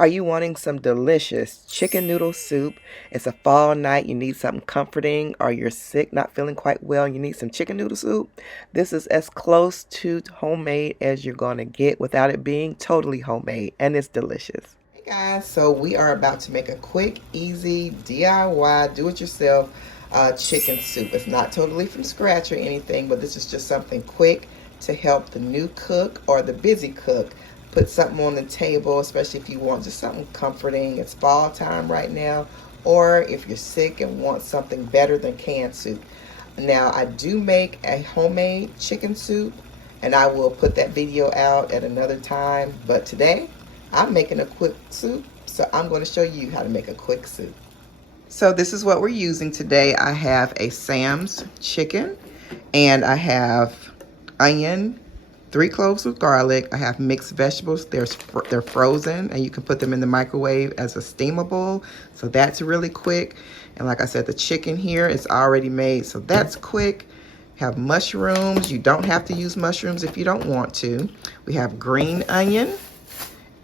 Are you wanting some delicious chicken noodle soup? It's a fall night, you need something comforting, or you're sick, not feeling quite well, you need some chicken noodle soup? This is as close to homemade as you're going to get without it being totally homemade, and it's delicious. Hey guys, so we are about to make a quick, easy, DIY, do-it-yourself chicken soup. It's not totally from scratch or anything, but this is just something quick to help the new cook or the busy cook put something on the table, especially if you want just something comforting. It's fall time right now, or if you're sick and want something better than canned soup. Now, I do make a homemade chicken soup, and I will put that video out at another time, but today I'm making a quick soup, so I'm going to show you how to make a quick soup. So this is what we're using today. I have a Sam's chicken, and I have onion, 3 cloves of garlic. I have mixed vegetables. They're frozen, and you can put them in the microwave as a steamable. So that's really quick. And like I said, the chicken here is already made, so that's quick. Have mushrooms. You don't have to use mushrooms if you don't want to. We have green onion,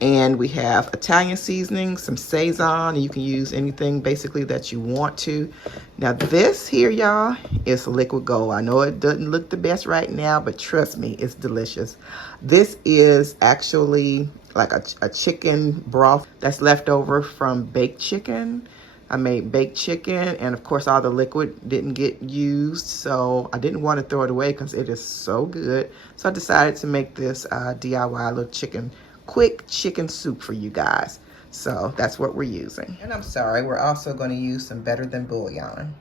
and we have Italian seasoning, some Sazon, and you can use anything basically that you want to. Now this here, y'all, is liquid gold. I know it doesn't look the best right now, but trust me, it's delicious. This is actually like a chicken broth that's left over from baked chicken. I made baked chicken, and of course all the liquid didn't get used, so I didn't want to throw it away because it is so good. So I decided to make this DIY little quick chicken soup for you guys. So that's what we're using. And I'm sorry, we're also going to use some Better Than bouillon.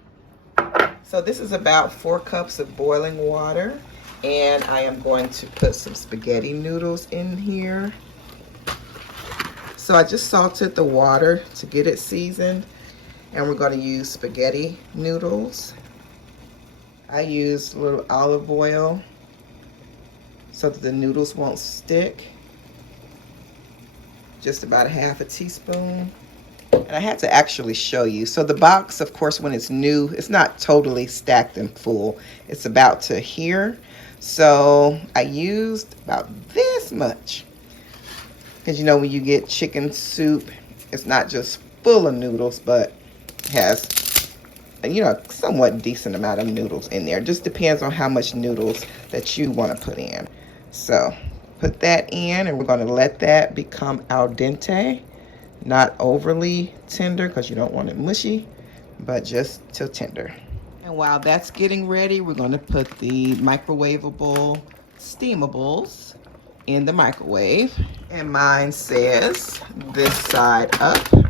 So this is about 4 cups of boiling water, and I am going to put some spaghetti noodles in here. So I just salted the water to get it seasoned, and we're going to use spaghetti noodles. I use a little olive oil so that the noodles won't stick. Just about 1/2 teaspoon. And I had to actually show you. So the box, of course, when it's new, it's not totally stacked and full. It's about to here. So I used about this much. Because you know, when you get chicken soup, it's not just full of noodles, but it has, you know, a somewhat decent amount of noodles in there. Just depends on how much noodles that you want to put in. So put that in, and we're going to let that become al dente, not overly tender because you don't want it mushy, but just till tender. And while that's getting ready, we're going to put the microwavable steamables in the microwave. And mine says this side up. I'm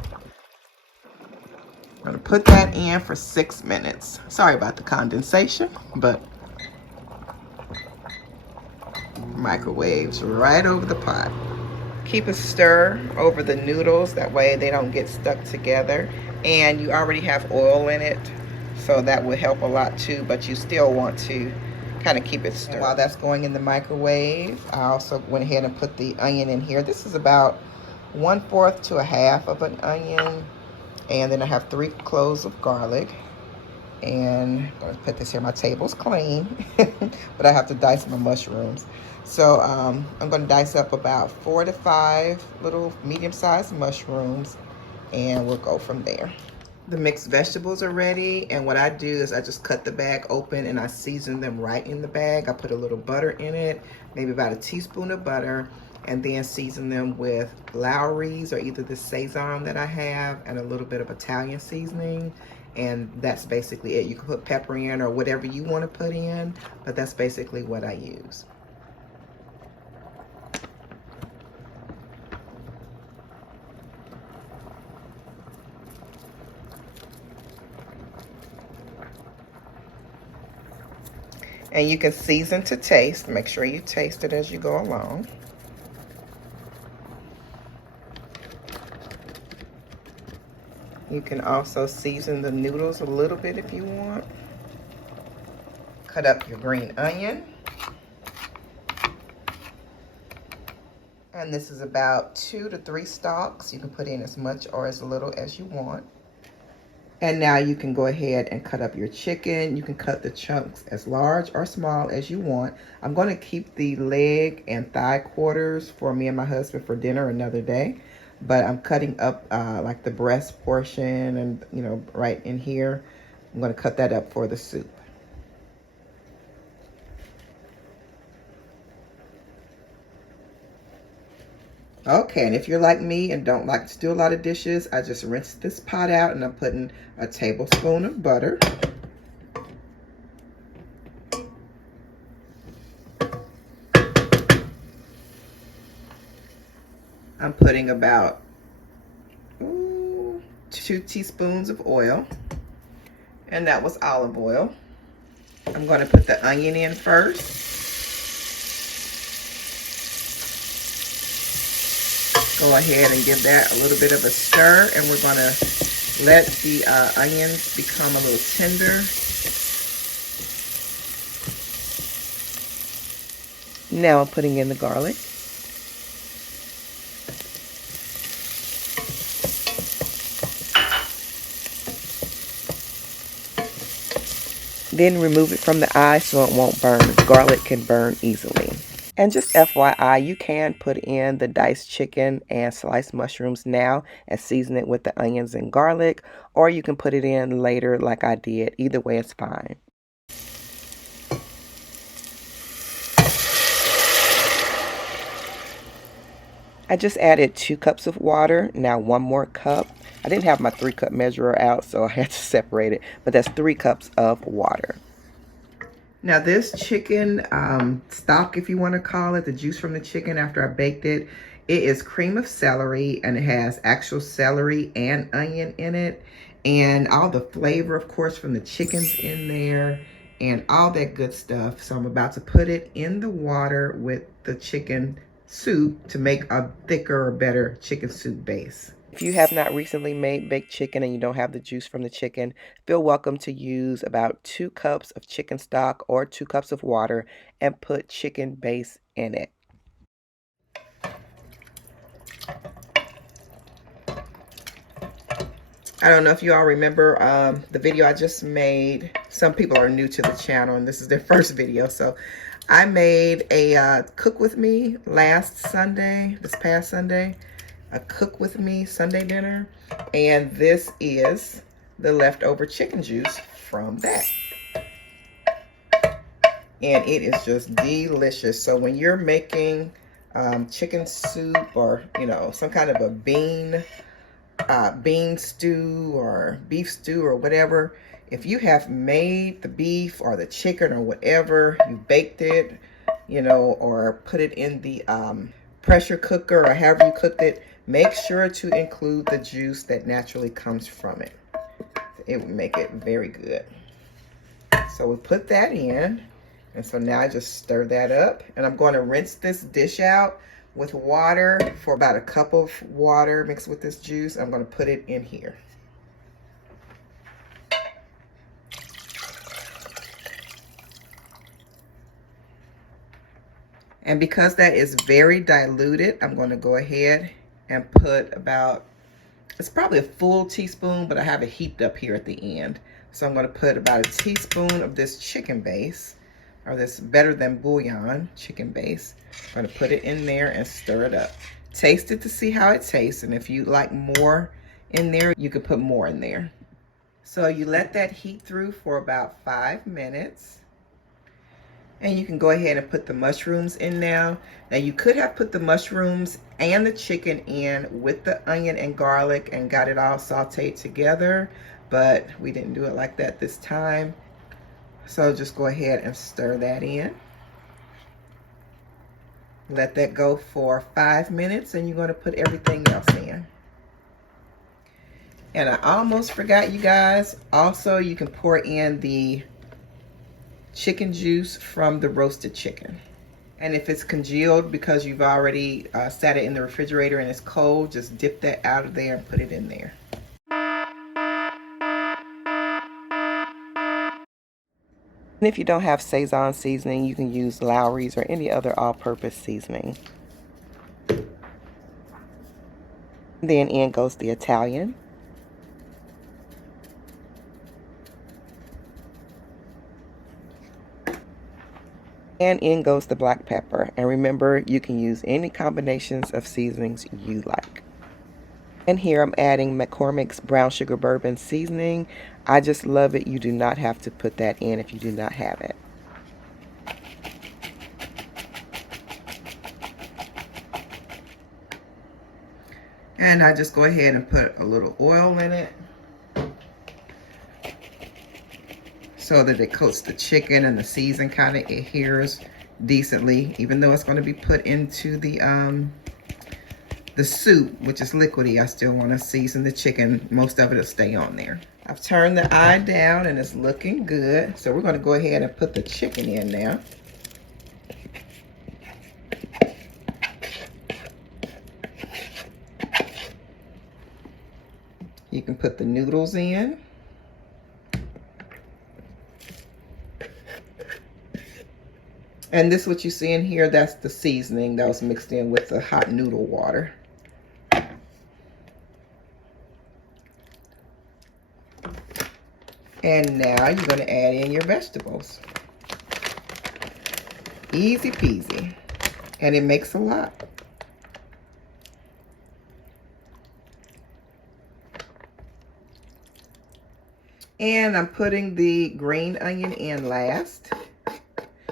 going to put that in for 6 minutes. Sorry about the condensation, but microwaves right over the pot. Keep a stir over the noodles, that way they don't get stuck together. And you already have oil in it, so that will help a lot too, but you still want to kind of keep it stirred. And while that's going in the microwave, I also went ahead and put the onion in here. This is about 1/4 to 1/2 of an onion, and then I have 3 cloves of garlic. And I'm going to put this here. My table's clean, but I have to dice my mushrooms. So I'm going to dice up about 4 to 5 little medium-sized mushrooms, and we'll go from there. The mixed vegetables are ready, and what I do is I just cut the bag open and I season them right in the bag. I put a little butter in it, maybe about a teaspoon of butter, and then season them with Lowry's or either the Sazon that I have and a little bit of Italian seasoning. And that's basically it. You can put pepper in or whatever you want to put in, but that's basically what I use. And you can season to taste. Make sure you taste it as you go along. You can also season the noodles a little bit if you want. Cut up your green onion. And this is about 2 to 3 stalks. You can put in as much or as little as you want. And now you can go ahead and cut up your chicken. You can cut the chunks as large or small as you want. I'm going to keep the leg and thigh quarters for me and my husband for dinner another day. but I'm cutting up like the breast portion and, you know, right in here. I'm going to cut that up for the soup. Okay, and if you're like me and don't like to do a lot of dishes, I just rinse this pot out and I'm putting a tablespoon of butter. I'm putting about 2 teaspoons of oil, and that was olive oil. I'm going to put the onion in first. Go ahead and give that a little bit of a stir, and we're going to let the onions become a little tender. Now I'm putting in the garlic. Then remove it from the eye so it won't burn. Garlic can burn easily. And just FYI, you can put in the diced chicken and sliced mushrooms now and season it with the onions and garlic, or you can put it in later like I did. Either way is fine. I just added 2 cups of water. Now 1 more cup. I didn't have my 3-cup measurer out, so I had to separate it, but that's 3 cups of water. Now this chicken stock, if you want to call it, the juice from the chicken after I baked it, it is cream of celery, and it has actual celery and onion in it, and all the flavor, of course, from the chicken's in there and all that good stuff. So I'm about to put it in the water with the chicken soup to make a thicker or better chicken soup base. If you have not recently made baked chicken and you don't have the juice from the chicken, feel welcome to use about 2 cups of chicken stock or 2 cups of water and put chicken base in it. I don't know if you all remember the video I just made. Some people are new to the channel and this is their first video. So I made a cook with me last Sunday, this past Sunday. A cook with me Sunday dinner, and this is the leftover chicken juice from that, and it is just delicious. So when you're making chicken soup, or you know, some kind of a bean stew or beef stew or whatever, if you have made the beef or the chicken or whatever, you baked it, you know, or put it in the pressure cooker or however you cooked it, make sure to include the juice that naturally comes from it. It will make it very good. So we put that in, and so now I just stir that up, and I'm going to rinse this dish out with water for about 1 cup of water mixed with this juice. I'm going to put it in here. And because that is very diluted, I'm going to go ahead and put about, it's probably a full teaspoon, but I have it heaped up here at the end. So I'm going to put about 1 teaspoon of this chicken base, or this better than bouillon chicken base. I'm going to put it in there and stir it up. Taste it to see how it tastes, and if you like more in there, you could put more in there. So you let that heat through for about 5 minutes. And you can go ahead and put the mushrooms in now. Now you could have put the mushrooms and the chicken in with the onion and garlic and got it all sauteed together, but we didn't do it like that this time. So just go ahead and stir that in. Let that go for 5 minutes, and you're going to put everything else in. And I almost forgot, you guys, also you can pour in the chicken juice from the roasted chicken. And if it's congealed because you've already sat it in the refrigerator and it's cold, just dip that out of there and put it in there. And if you don't have Sazon seasoning, you can use Lowry's or any other all-purpose seasoning. Then in goes the Italian. And in goes the black pepper. And remember, you can use any combinations of seasonings you like. And here I'm adding McCormick's brown sugar bourbon seasoning. I just love it. You do not have to put that in if you do not have it. And I just go ahead and put a little oil in it so that it coats the chicken and the season kind of adheres decently, even though it's going to be put into the soup, which is liquidy. I still want to season the chicken. Most of it will stay on there. I've turned the eye down and it's looking good. So we're going to go ahead and put the chicken in now. You can put the noodles in. And this, what you see in here, that's the seasoning that was mixed in with the hot noodle water. And now you're going to add in your vegetables. Easy peasy. And it makes a lot. And I'm putting the green onion in last.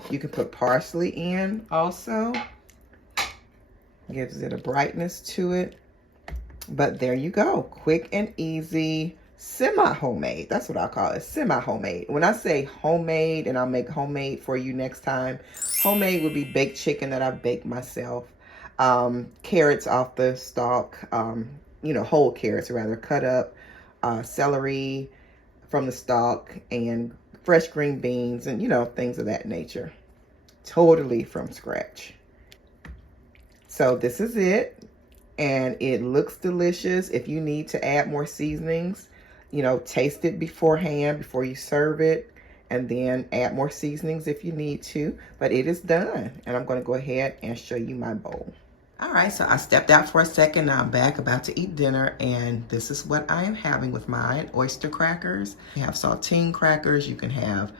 You can put parsley in also. Gives it a brightness to it. But there you go. Quick and easy, semi-homemade. That's what I call it, semi-homemade. When I say homemade, and I'll make homemade for you next time, homemade would be baked chicken that I baked myself. Carrots off the stalk, you know, whole carrots rather, cut up, celery from the stalk, and fresh green beans, and, you know, things of that nature. Totally from scratch. So this is it. And it looks delicious. If you need to add more seasonings, you know, taste it beforehand before you serve it, and then add more seasonings if you need to. But it is done, and I'm going to go ahead and show you my bowl. All right, so I stepped out for a second. Now I'm back, about to eat dinner, and this is what I am having with mine: oyster crackers. You have saltine crackers. You can have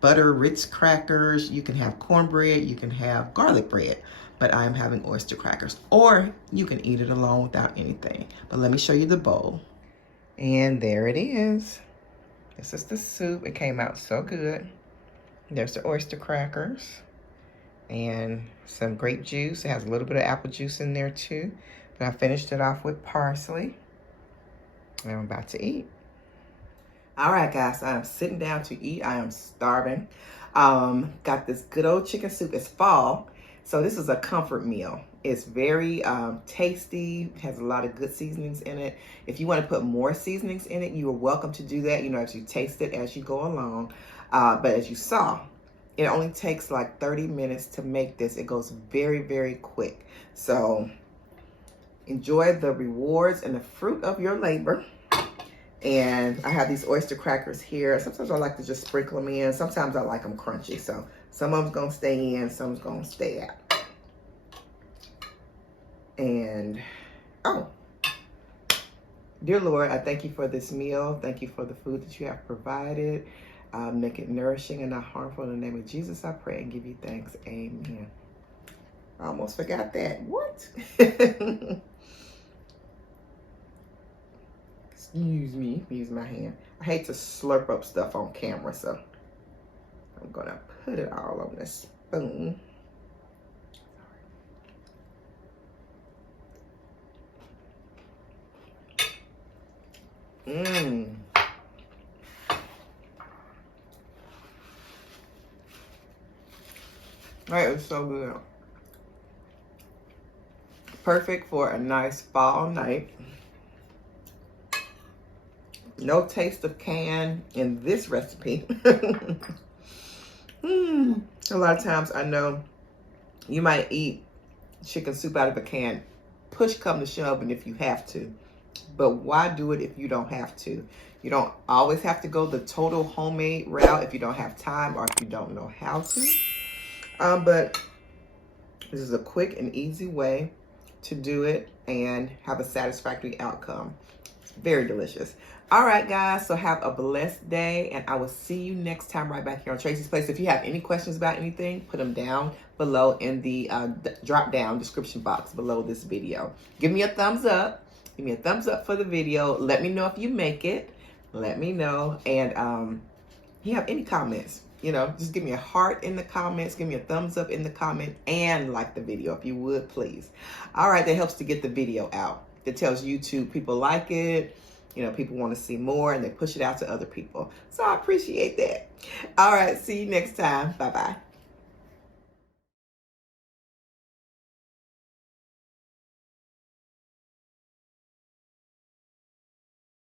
butter Ritz crackers. You can have cornbread. You can have garlic bread. But I am having oyster crackers, or you can eat it alone without anything. But let me show you the bowl. And there it is. This is the soup. It came out so good. There's the oyster crackers and some grape juice. It has a little bit of apple juice in there too. But I finished it off with parsley. And I'm about to eat. All right, guys, I am sitting down to eat. I am starving. Got this good old chicken soup. It's fall. So this is a comfort meal. It's very tasty, has a lot of good seasonings in it. If you want to put more seasonings in it, you are welcome to do that, you know, as you taste it as you go along. But as you saw, it only takes like 30 minutes to make this. It goes very, very quick. So enjoy the rewards and the fruit of your labor. And I have these oyster crackers here. Sometimes I like to just sprinkle them in. Sometimes I like them crunchy. So some of them's gonna stay in, some's gonna stay out. And, oh, dear Lord, I thank you for this meal. Thank you for the food that you have provided. Make it nourishing and not harmful. In the name of Jesus, I pray and give you thanks. Amen. I almost forgot that. What? Excuse me, use my hand. I hate to slurp up stuff on camera, so I'm gonna put it all on the spoon. Mmm. That is so good. Perfect for a nice fall night. No taste of can in this recipe. A lot of times I know you might eat chicken soup out of a can. Push come to shove, and if you have to. But why do it if you don't have to? You don't always have to go the total homemade route if you don't have time or if you don't know how to. But this is a quick and easy way to do it and have a satisfactory outcome. It's very delicious. All right, guys, so have a blessed day, and I will see you next time right back here on Tracie's Place. If you have any questions about anything, put them down below in the drop-down description box below this video. Give me a thumbs up, Give me a thumbs up for the video. Let me know if you make it. Let me know. And if you have any comments, you know, just give me a heart in the comments. Give me a thumbs up in the comment and like the video if you would, please. All right, that helps to get the video out. It tells YouTube people like it. You know, people want to see more and they push it out to other people. So I appreciate that. All right, see you next time. Bye-bye.